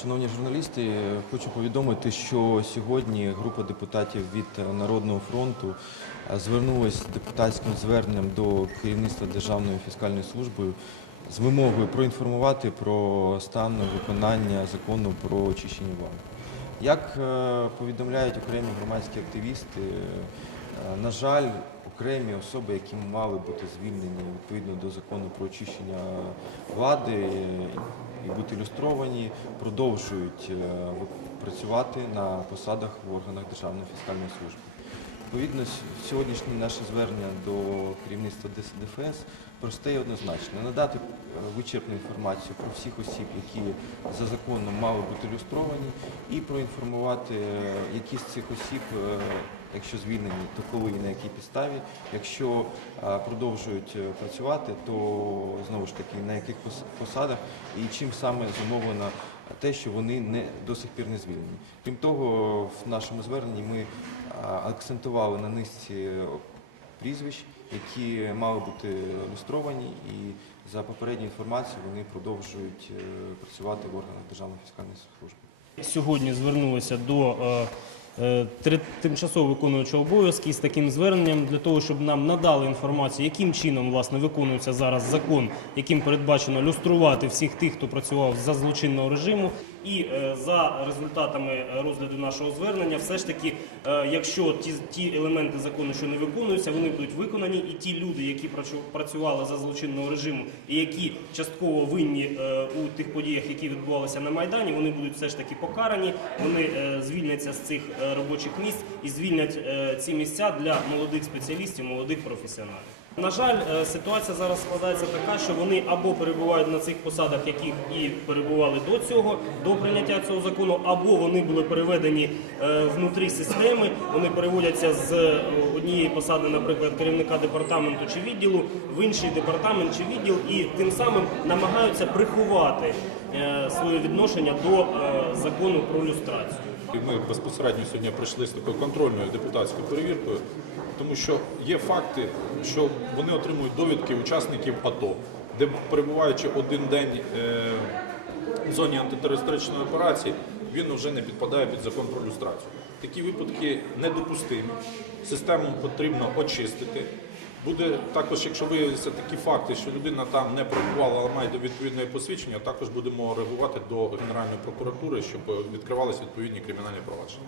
Шановні журналісти, хочу повідомити, що сьогодні група депутатів від Народного фронту е, звернулася з депутатським зверненням до керівництва Державної фіскальної служби з вимогою проінформувати про стан виконання закону про очищення влади. Як е, повідомляють окремі громадські активісти, е, на жаль, окремі особи, які мали бути звільнені відповідно до закону про очищення влади і бути люстровані, продовжують е, працювати на посадах в органах Державної фіскальної служби. Відповідно, сьогоднішнє наше звернення до керівництва ДС- ДФС просте і однозначне. Надати е, вичерпну інформацію про всіх осіб, які за законом мали бути люстровані, і проінформувати, е, які з цих осіб, е, якщо звільнені, то коли і на якій підставі. Якщо продовжують працювати, то знову ж таки на яких посадах і чим саме зумовлено те, що вони не до сих пір не звільнені. Крім того, в нашому зверненні ми акцентували на низці прізвищ, які мали бути люстровані, і за попередньою інформацією вони продовжують е, працювати в органах Державної фіскальної служби. Сьогодні звернулися до е, е, тимчасово виконуючого обов'язки з таким зверненням для того, щоб нам надали інформацію, яким чином власне виконується зараз закон, яким передбачено люструвати всіх тих, хто працював за злочинного речиму. І е, за результатами е, розгляду нашого звернення, все ж таки, е, якщо ті, ті елементи закону, що не виконуються, вони будуть виконані, і ті люди, які працю- працювали за злочинного режиму, і які частково винні е, у тих подіях, які відбувалися на майдані, вони будуть все ж таки покарані. Вони е, звільняться з цих е, робочих місць і звільнять е, ці місця для молодих спеціалістів, молодих професіоналів. На жаль, е, ситуація зараз складається така, що вони або перебувають на цих посадах, яких і перебували до цього, до прийняття цього закону, або вони були переведені е, внутрі системи. Вони переводяться з е, однієї посади, наприклад, керівника департаменту чи відділу в інший департамент чи відділ, і тим самим намагаються приховати е, своє відношення до е, закону про люстрацію. І Ми безпосередньо сьогодні прийшли з такою контрольною депутатською перевіркою, тому що є факти, що вони отримують довідки учасників АТО, де перебуваючи один день е, в зоні антитерористичної операції, він вже не підпадає під закон про люстрацію. Такі випадки недопустимі. Систему потрібно очистити. Буде також, якщо виявляться такі факти, що людина там не працювала, але має відповідне посвідчення, також будемо реагувати до Генеральної прокуратури, щоб відкривалися відповідні кримінальні провадження.